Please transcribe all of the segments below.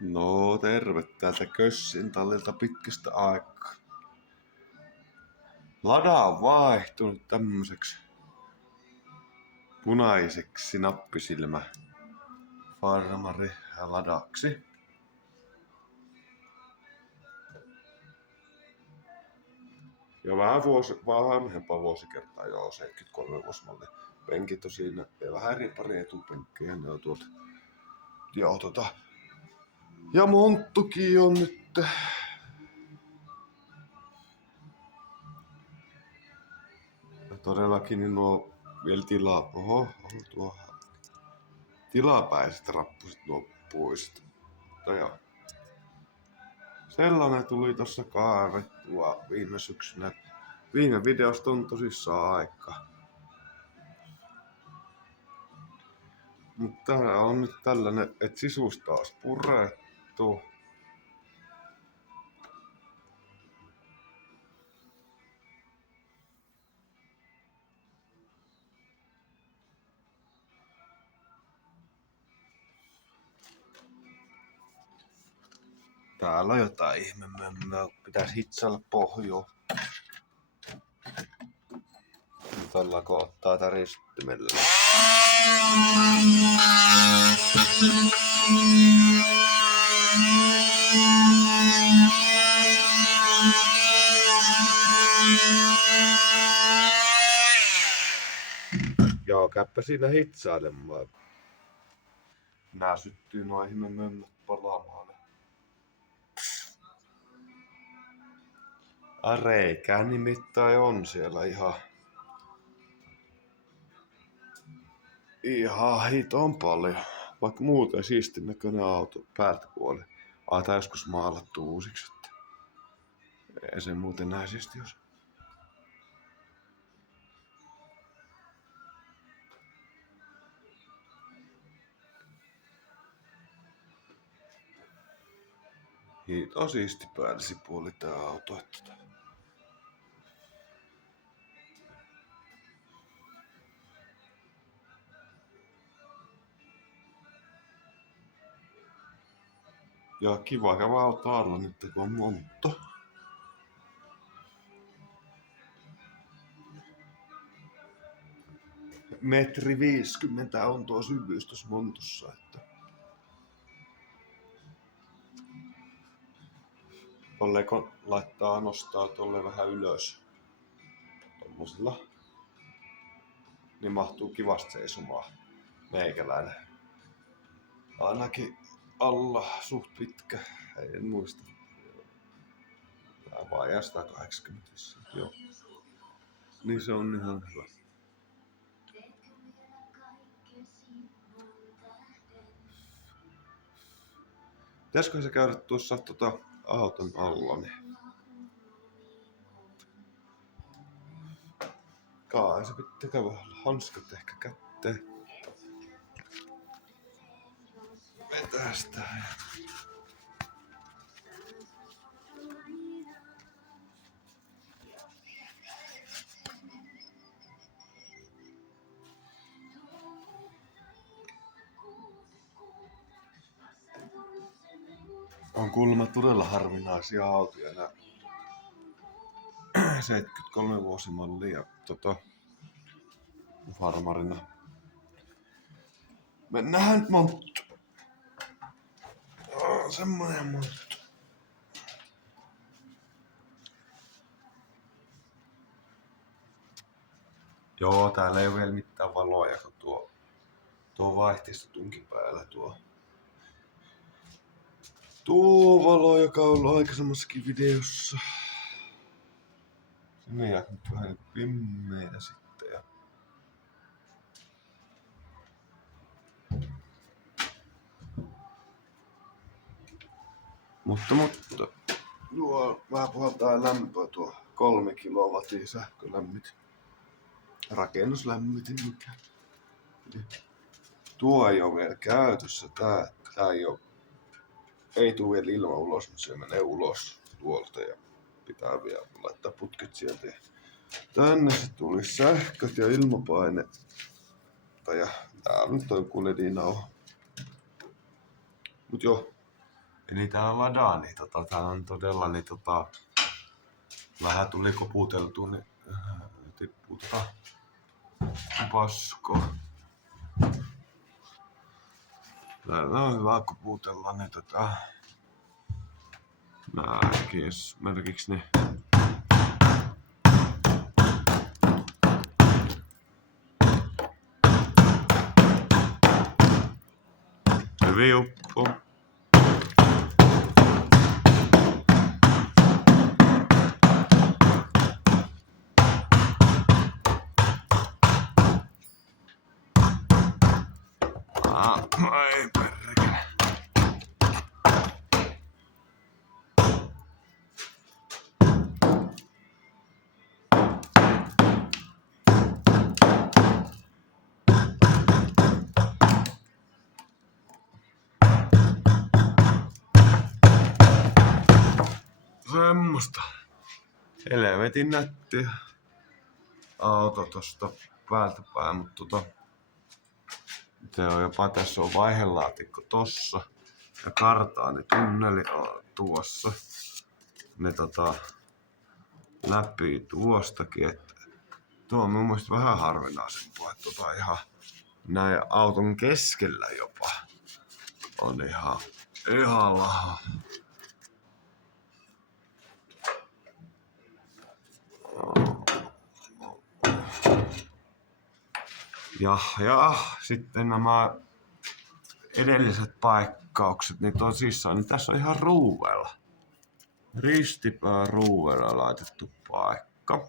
No terve täältä Kössin tallilta pitkästä aikaa. Lada on vaihtunut tämmöiseksi punaiseksi nappisilmä farmari ladaksi. Ja vähän vanhempaa vuosikertaa joo, 73 vuosimalli. Penkit on siinä ja vähän eri pari etupenkkiä ne on tuolta. Ja monttukin on nyt. Ja todellakin niin nuo vielä tuo tilapäiset rappuset nuo puiset. Mutta joo. Sellainen tuli tossa kaavettua viime syksynä. Viime videosta on tosissaan aikaa. Mutta tää on nyt tällainen, että sisusta olisi purettu. Täällä on jotain ihmemömmöä, pitäisi hitsailla pohjoa. Tällä kun ottaa täristimellä. Joo, käypä siinä hitsailemaan. Nää syttyy nuo ihmemömmöt palaamaan. Reikää nimittäin on siellä ihan hiton paljon. Vaikka muuten siistin näköinen auto päältä puolella. Tää joskus maalattu uusiksi. Ei se muuten näin siisti jos. Hito siisti päälsipuoli tää auto. Ja kiva käydä auto alla nyt kun on montto. Metri 50 on tuo syvyys tuossa montussa. Tolleen kun nostaa tolle vähän ylös tommosilla, niin mahtuu kivasti seisomaan meikäläinen. Ainakin alla suht pitkä, en muista. Vajaa 180 vissiin, joo. Niin se on ihan hyvä. Pitäisikö se käydä tuossa auton alla, niin kai se pitää käydä hanskat ehkä kätteen. Vetästään. On kuulemma todella harvinaisia autoja nää 73 vuosimallia farmarina. Mennään nyt monttu. Semmonen monttu. Joo, täällä ei oo vielä mitään valoja, kun tuo vaihtista tunki päällä tuo valo, joka on ollut aikaisemmassakin videossa. Sinne jää nyt vähän pimeitä sitten. Mutta tuo vähän puhaltaa lämpöä tuo 3 kilowattia sähkölämmitin. Rakennuslämmitin mikä. Tuo ei oo vielä käytössä. Tää ei tuu vielä ilma ulos, mutta se menee ulos tuolta ja pitää vielä laittaa putket sieltä. Ja tänne se tuli sähköt ja ilmapaine. Ja tää nyt on kuledinauha. Mut joo. Eli tää ladaa, niin tää on todella niin vähän tuli koputeltu, niin tippuu paskoa. Täällä on hyvä koputella, niin nääkin esimerkiksi niin hyvin uppoo. Ai perkele. Semmosta helvetin nättiä auto tosta päältä päin, mutta se on jopa tässä on vaihelaatikko tossa ja kartaani tunneli on tuossa. Ne läpi tuostakin, että tuo on mun mielestä vähän harvinaisempaa, että ihan näin auton keskellä jopa on ihan laha. Ja sitten nämä edelliset paikkaukset, niin tosissaan, niin tässä on ihan ruuvella. Ristipää ruuvella laitettu paikka.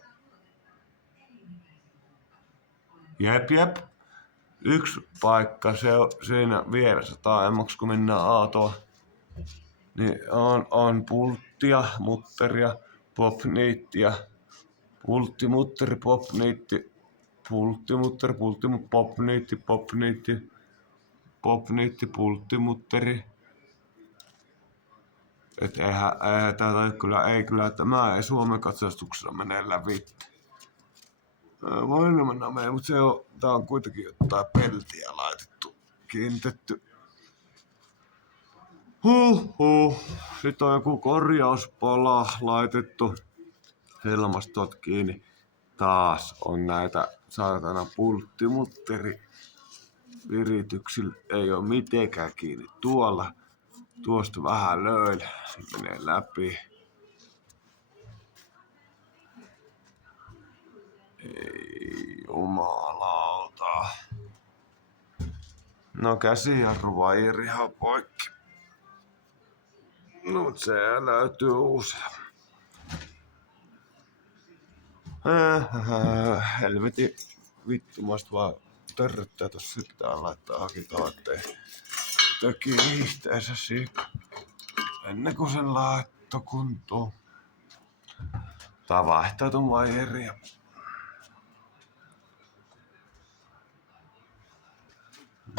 Jep. Yksi paikka se on siinä vieressä taaemmaksi kun mennään autoa. Niin on pulttia, mutteria, popniittia. Pultti, mutteri, popniitti. Pultti, mutteri, popniitti, popniitti. Popniitti, pultti, mutteri. Et eihän tätä kyllä tämä ei Suomen katsastuksessa mene läpi. Voin mennä meidän, mutta tää on kuitenkin jotain peltiä laitettu, kiinnitetty. Sitten on joku korjauspala laitettu. Helmastot kiinni. Taas on näitä saatana pulttimutteri virityksillä. Ei oo mitenkään kiinni tuolla. Tuosta vähän löin. Se menee läpi. Ei jumalauta. No käsijarru vairi ihan poikki. No se löytyy uusia. Helvetin vittumasta vaan törröttää tossa pitää laittaa hakitaan, ettei kiihteensä siitä. Ennen kuin sen laitto kuntoon. Tää vaihtaa ton vaijeria.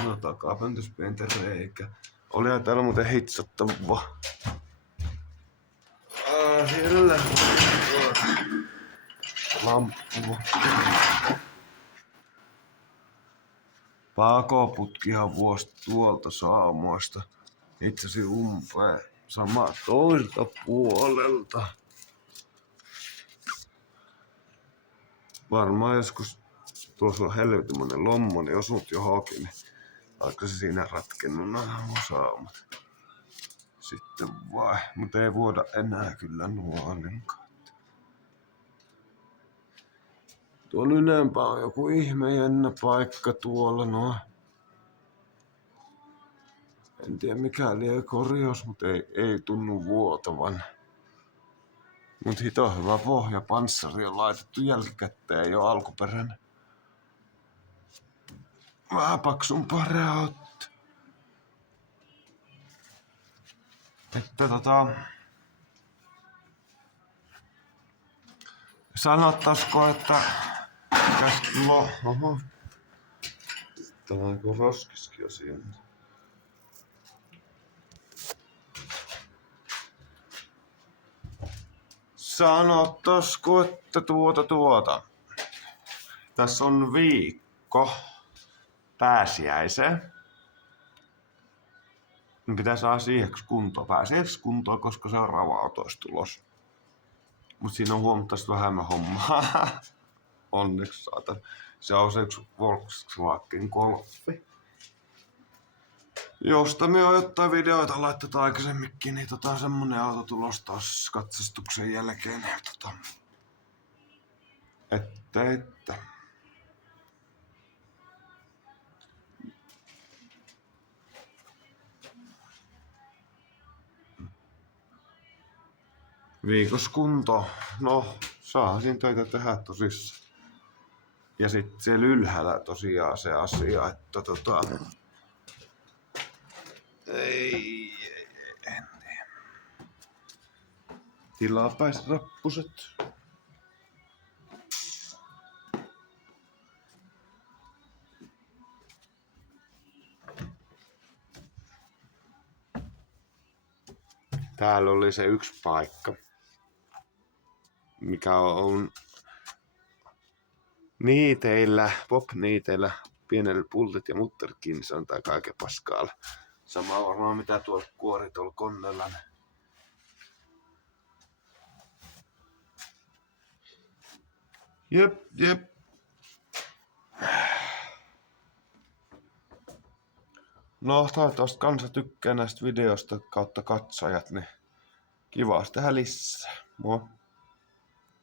No takapöntös pientä reikä. Olihan täällä muuten hitsattavaa. Siellä lamppua. Pakoputkihan vuosi tuolta saumoista itsesi umpeen. Sama toiselta puolelta. Varmaan joskus tuossa on helvetimoinen lommo, niin osut johonkin, niin aika se siinä ratkennut nämä saumat. Sitten vai, mutta ei vuoda enää kyllä nuolinkaan. Tuolla ylempää on joku ihme jännä paikka tuolla, no. En tiedä mikä liian korjaus, mutta ei tunnu vuotavan. Mut hito hyvä pohja, panssari on laitettu jälkikäteen jo alkuperäinen. Vähän paksumpaa räyttä. Että sanottaisiko, että oho. Tää on joku roskiskin jo siinä. Sanottaisiko, että tässä on viikko pääsiäiseen. Niin pitää saada siihen kuntoon. Pääsee kuntoon, koska se on rava-autoista tulos. Mut siinä on huomattavasti vähemmän hommaa. Onneksi saatan. Se on se yksi Volkswagen Golfi. Josta me on jotain videoita laittanut aikaisemminkin, niin semmonen auto tulos taas katsastuksen jälkeen. Että. Viikos kunto. No, saa siinä töitä tehdä tosissaan. Ja sitten siellä ylhäällä tosiaan se asia, että ei. Tilapäisrappuset. Täällä oli se yksi paikka, mikä on pop-niiteillä, pienellä pultit ja mutterkin, niin se on tää kaiken paskaalla. Sama varmaan mitä tuolla kuori tuolla Konnella. Jep. No, toivottavasti kansa tykkää näistä videoista kautta katsojat, niin kiva tehdä lisää. Moi.